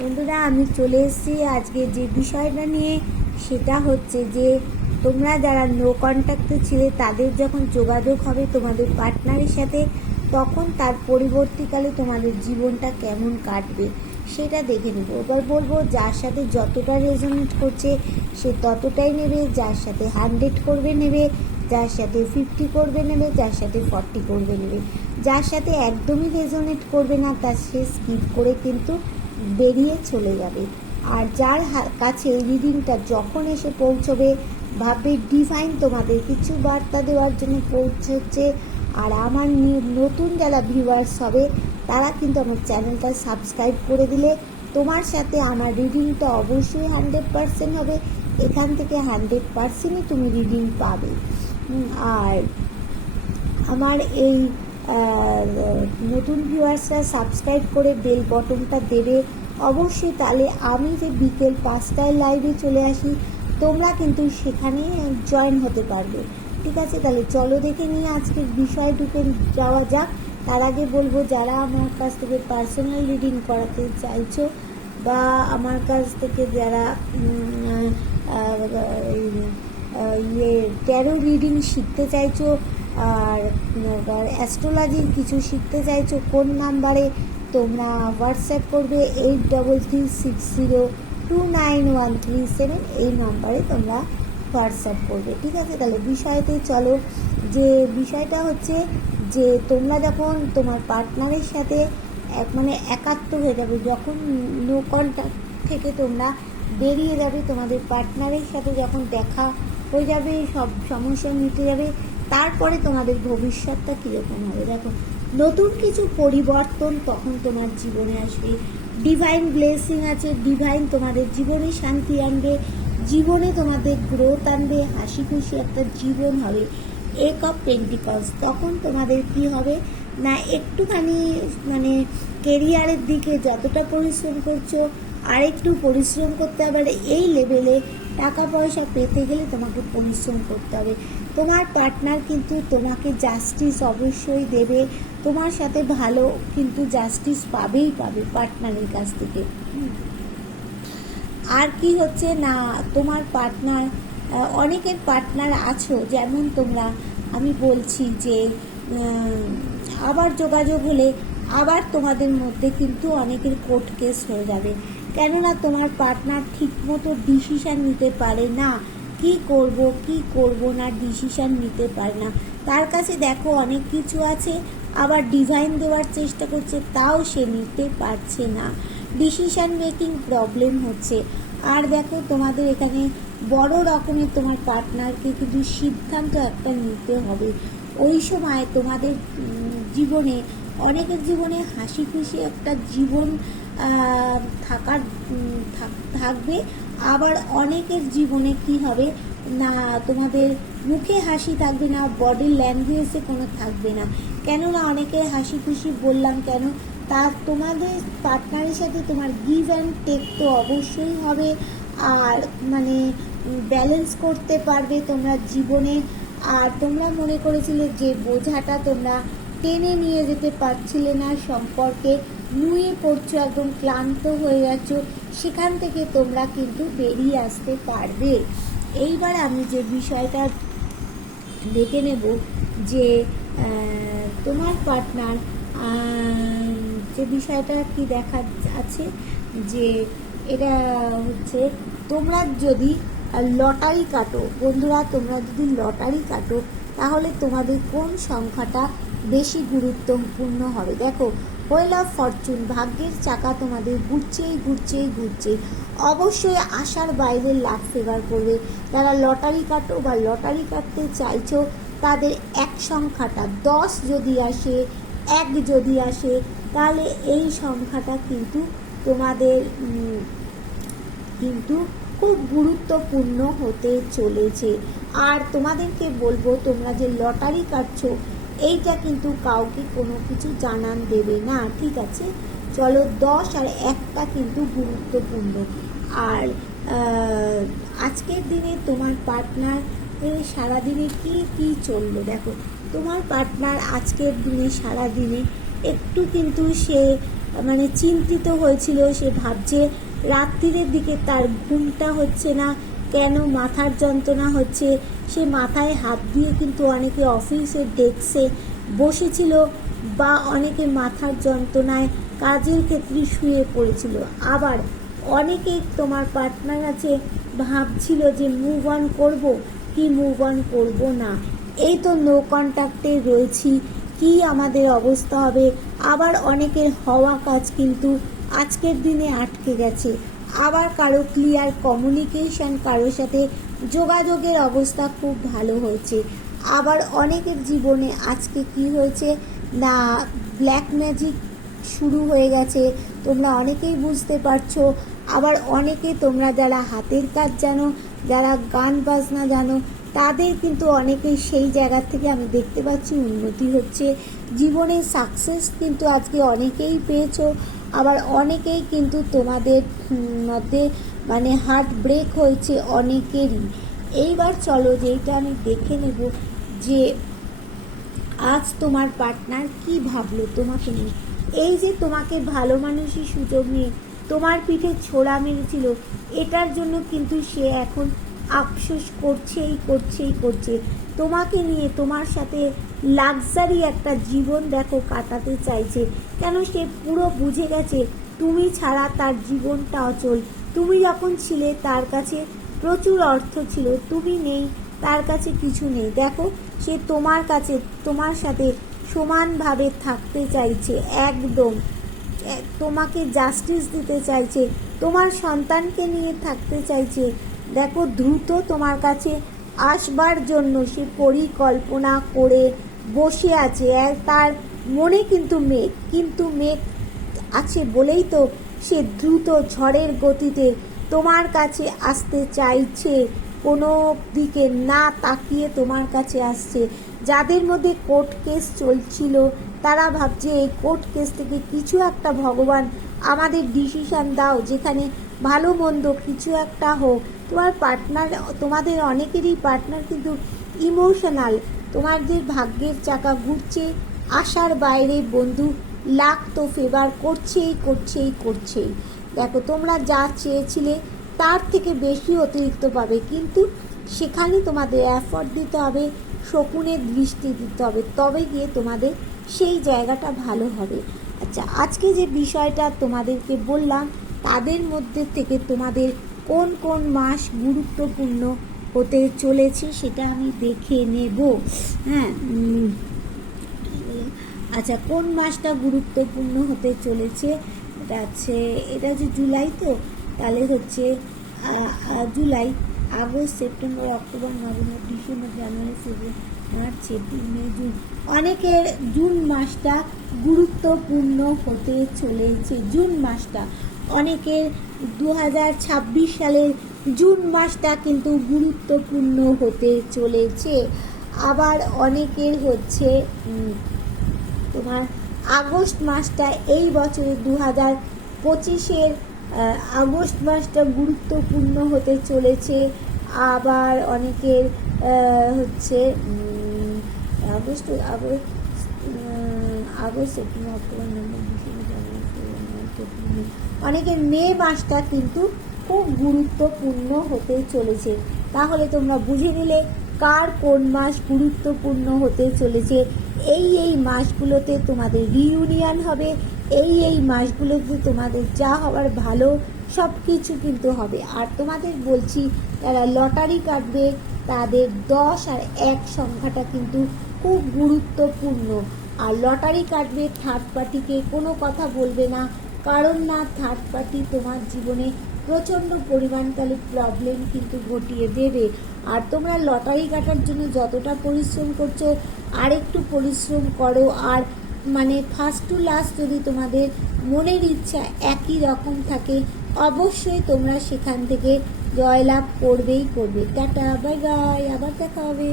বন্ধুরা, আমি চলে এসেছি আজকে যে বিষয়টা নিয়ে। সেটা হচ্ছে যে তোমরা যারা নো কন্ট্যাক্টে ছিলে তাদের যখন যোগাযোগ হবে তোমাদের পার্টনারের সাথে, তখন তার পরবর্তীকালে তোমাদের জীবনটা কেমন কাটবে সেটা দেখে নেবো। এবার বলবো, যার সাথে যতটা রেজোনেট করছে সে ততটাই নেবে, যার সাথে 100 করবে নেবে, যার সাথে 50 করবে নেবে, যার সাথে 40 করবে নেবে। যার সাথে একদমই রেজোনেট করবে না তার সে স্কিপ করে কিন্তু বেরিয়ে চলে যাবে। আর যার কাছে এই রিডিংটা যখন এসে পৌঁছবে, ভাববে ডিভাইন তোমাদের কিছু বার্তা দেওয়ার জন্য পৌঁছেছে। আর আমার নতুন যারা ভিউয়ার্স হবে তারা কিন্তু আমার চ্যানেলটা সাবস্ক্রাইব করে দিলে তোমার সাথে আমার রিডিংটা অবশ্যই 100% হবে। এখান থেকে 100%ই তুমি রিডিং পাবে। আর আমার এই নতুন ভিউয়ার্সরা সাবস্ক্রাইব করে বেল বটনটা দেবে অবশ্যই, তাহলে আমি যে বিকেল 5টায় লাইভে চলে আসি তোমরা কিন্তু সেখানে জয়েন হতে পারবে। ঠিক আছে, তাহলে চলো দেখে নিয়ে আজকের বিষয় ঢুকে যাওয়া যাক। তার আগে বলবো, যারা আমার কাছ থেকে পার্সোনাল রিডিং করাতে চাইছো বা আমার কাছ থেকে যারা ট্যারো রিডিং শিখতে চাইছো আর অ্যাস্ট্রোলজির কিছু শিখতে চাইছো, কোন নাম্বারে তোমরা হোয়াটসঅ্যাপ করবে 8336029137, এই নাম্বারে তোমরা হোয়াটসঅ্যাপ করবে। ঠিক আছে, তাহলে বিষয়তে চলো। যে বিষয়টা হচ্ছে যে তোমরা যখন তোমার পার্টনারের সাথে একাত্ম হয়ে যাবে, যখন নো কন্ট্যাক্ট থেকে তোমরা বেরিয়ে যাবে, তোমাদের পার্টনারের সাথে যখন দেখা হয়ে যাবে, সব সমস্যা মিটে যাবে, তারপরে তোমাদের ভবিষ্যৎটা কীরকম হবে দেখো। নতুন কিছু পরিবর্তন তখন তোমার জীবনে আসবে। ডিভাইন ব্লেসিং আছে, ডিভাইন তোমাদের জীবনে শান্তি আনবে, জীবনে তোমাদের গ্রোথ আনবে, হাসি খুশি একটা জীবন হবে। এক অফ পেন্টিকলস, তখন তোমাদের কি হবে না, একটুখানি কেরিয়ারের দিকে যতটা পরিশ্রম করছো আর একটু পরিশ্রম করতে হবে। এই লেভেলে টাকা পয়সা পেতে গেলে তোমাকে পরিশ্রম করতে হবে। তোমার পার্টনার কিন্তু তোমাকে জাস্টিস অবশ্যই দেবে, তোমার সাথে ভালো কিন্তু জাস্টিস পাবেই পাবে পার্টনারের কাছ থেকে। আর কি হচ্ছে না, তোমার পার্টনার, অনেকের পার্টনার আছো যেমন তোমরা, আমি বলছি যে আবার যোগাযোগ হলে আবার তোমাদের মধ্যে কিন্তু অনেকের কোর্ট কেস হয়ে যাবে। কেননা তোমার পার্টনার ঠিকমতো ডিসিশান নিতে পারে না, কি করব কি করব না ডিসিশান নিতে পারে না। তার কাছে দেখো অনেক কিছু আছে, আবার ডিজাইন দেওয়ার চেষ্টা করছে, তাও সে নিতে পারছে না, ডিসিশান মেকিং প্রবলেম হচ্ছে। আর দেখো তোমাদের এখানে বড় রকমের তোমার পার্টনারকে কিন্তু সিদ্ধান্ত একটা নিতে হবে। ওই সময় তোমাদের জীবনে, অনেকের জীবনে হাসি খুশি একটা জীবন থাকবে, আবার অনেকের জীবনে কি হবে না, তোমাদের মুখে হাসি থাকবে না, বডি ল্যাঙ্গুয়েজে কোনো থাকবে না। কেননা অনেকের হাসি খুশি বললাম কেন, তার তোমাদের পার্টনারের সাথে তোমার গিভ অ্যান্ড টেক তো অবশ্যই হবে। আর ব্যালেন্স করতে পারবে তোমরা জীবনে। আর তোমরা মনে করেছিলে যে বোঝাটা তোমরা টেনে নিয়ে যেতে পারছিলে না, সম্পর্কে নুয়ে পড়ছো, একদম ক্লান্ত হয়ে যাচ্ছ, সেখান থেকে তোমরা কিন্তু বেরিয়ে আসতে পারবে। এইবার আমি যে বিষয়টা দেখে নেব যে তোমার পার্টনার, যে বিষয়টা কি দেখা আছে যে এটা হচ্ছে, তোমরা যদি লটারি কাটো বন্ধুরা, তোমরা যদি লটারি কাটো তাহলে তোমাদের কোন সংখ্যাটা বেশি গুরুত্বপূর্ণ হবে। দেখো, হুইল অফ ফরচুন, ভাগ্যের চাকা তোমাদের ঘুরছেই। অবশ্যই আশার বাইরে লাভ ফেভার করবে। যারা লটারি কাটো বা লটারি কাটতে চাইছো তাদের এক সংখ্যাটা 10 যদি আসে, 1 যদি আসে, তাহলে এই সংখ্যাটা কিন্তু তোমাদের কিন্তু খুব গুরুত্বপূর্ণ হতে চলেছে। আর তোমাদেরকে বলবো, তোমরা যে লটারি কাটছো এইটা কিন্তু কাউকে কোনো কিছু জানান দেবে না, ঠিক আছে? চলো, 10 আর 1টা কিন্তু গুরুত্বপূর্ণ। আর আজকের দিনে তোমার পার্টনার সারাদিনে কি চললো দেখো। তোমার পার্টনার আজকের দিনে সারাদিনে একটু কিন্তু সে মানে চিন্তিত হয়েছিল। সে ভাবছে রাত্রিরের দিকে তার ঘুমটা হচ্ছে না, কেন মাথার যন্ত্রণা হচ্ছে। সে মাথায় হাত দিয়ে কিন্তু অনেকে অফিসের ডেস্কে বসেছিল, বা অনেকে মাথার যন্ত্রণায় কাজের ক্ষেত্রে শুয়ে পড়েছিল। আবার অনেকে তোমার পার্টনার আছে ভাবছিল যে মুভ অন করবো কি মুভ অন করবো না। এই তো নো কন্ট্যাক্টে রয়েছি, কি আমাদের অবস্থা হবে। আবার অনেকের হওয়া কাজ কিন্তু আজকের দিনে আটকে গেছে। আবার কারো ক্লিয়ার কমিউনিকেশন, কারোর সাথে যোগাযোগের অবস্থা খুব ভালো হয়েছে। আবার অনেকের জীবনে আজকে কি হয়েছে না, ব্ল্যাক ম্যাজিক শুরু হয়ে গেছে, তোমরা অনেকেই বুঝতে পারছো। আবার অনেকে তোমরা যারা হাতের কাজ জানো, যারা গান বাজনা জানো, তাদের কিন্তু অনেকেই সেই জায়গা থেকে আমি দেখতে পাচ্ছি উন্নতি হচ্ছে, জীবনে সাকসেস কিন্তু আজকে অনেকেই পেয়েছো। আবার অনেকেই কিন্তু তোমাদের মধ্যে মানে হার্ট ব্রেক হয়েছে অনেকেরই। এইবার চলো যেটা আমি দেখে নেব যে আজ তোমার পার্টনার কি ভাবলো তোমাকে নিয়ে। এই যে তোমাকে ভালো মানুষই সুযোগ নিয়ে তোমার পিঠে ছোড়া মেরেছিল, এটার জন্য কিন্তু সে এখন আফসোস করছে। তোমাকে নিয়ে তোমার সাথে লাক্সারি একটা জীবন দেখো কাটাতে চাইছে। কেন, সে পুরো বুঝে গেছে তুমি ছাড়া তার জীবনটা অচল। তুমি যখন ছিলে তার কাছে প্রচুর অর্থ ছিল, তুমি নেই, তার কাছে কিছু নেই। দেখো সে তোমার কাছে তোমার সাথে সমানভাবে থাকতে চাইছে, একদম তোমাকে জাস্টিস দিতে চাইছে, তোমার সন্তানকে নিয়ে থাকতে চাইছে। দেখো দ্রুত তোমার কাছে আসবার জন্য সে পরিকল্পনা করে বসে আছে। তার মনে কিন্তু মেঘ আছে বলেই তো সে দ্রুত ঝড়ের গতিতে তোমার কাছে আসতে চাইছে, কোনো দিকে না তাকিয়ে তোমার কাছে আসছে। যাদের মধ্যে কোর্ট কেস চলছিল তারা ভাবছে এই কোর্ট কেস থেকে কিছু একটা ভগবান আমাদের ডিসিশান দাও, যেখানে ভালো মন্দ কিছু একটা হোক। তোমার পার্টনার, তোমাদের অনেকেরই পার্টনার কিন্তু ইমোশনাল, তোমাদের ভাগ্যের চাকা ঘুরছে, আশার বাইরে বন্ধু লাখ তো ফেভার করছেই। দেখো তোমরা যা চেয়েছিলে তার থেকে বেশি অতিরিক্ত পাবে, কিন্তু সেখানে তোমাদের এফর্ট দিতে হবে, শকুনের দৃষ্টি দিতে হবে, তবে গিয়ে তোমাদের সেই জায়গাটা ভালো হবে। আচ্ছা, আজকে যে বিষয়টা তোমাদেরকে বললাম তাদের মধ্যে থেকে তোমাদের কোন কোন মাস গুরুত্বপূর্ণ হতে চলেছে সেটা আমি দেখে নেব। হ্যাঁ, আচ্ছা, কোন মাসটা গুরুত্বপূর্ণ হতে চলেছে, এটা হচ্ছে জুলাই। তো তাহলে হচ্ছে July, August, September, October, November, December, January, February, March, April, May, June. অনেকের জুন মাসটা গুরুত্বপূর্ণ হতে চলেছে। জুন মাসটা অনেকের 2026 সালের জুন মাসটা কিন্তু গুরুত্বপূর্ণ হতে চলেছে। আবার অনেকের হচ্ছে তোমার আগস্ট মাসটা, এই বছরের 2025-এর আগস্ট মাসটা গুরুত্বপূর্ণ হতে চলেছে। আবার অনেকের হচ্ছে August, September, October, November, December, January, February, March, April, May. অনেকের মে মাসটা কিন্তু খুব গুরুত্বপূর্ণ হতে চলেছে। তাহলে তোমরা বুঝে নিলে কার কোন মাস গুরুত্বপূর্ণ হতে চলেছে। এই মাসগুলোতে তোমাদের রিইউনিয়ন হবে, এই মাসগুলোতে তোমাদের যা হওয়ার ভালো সব কিছু কিন্তু হবে। আর তোমাদের বলছি যারা লটারি কাটবে তাদের 10 আর 1 সংখ্যাটা কিন্তু খুব গুরুত্বপূর্ণ। আর লটারি কাটবে থার্ড পার্টিকে কোনো কথা বলবে না, কারণ না থার্ড পার্টি তোমার জীবনে প্রচণ্ড পরিমাণকালে প্রবলেম কিন্তু ঘটিয়ে দেবে। আর তোমরা লটারি কাটার জন্য যতটা পরিশ্রম করছো আর একটু পরিশ্রম করো। আর মানে ফার্স্ট টু লাস্ট যদি তোমাদের মনের ইচ্ছা একই রকম থাকে, অবশ্যই তোমরা সেখান থেকে জয়লাভ করবে। টাটা, বাই বাই, আবার দেখা হবে।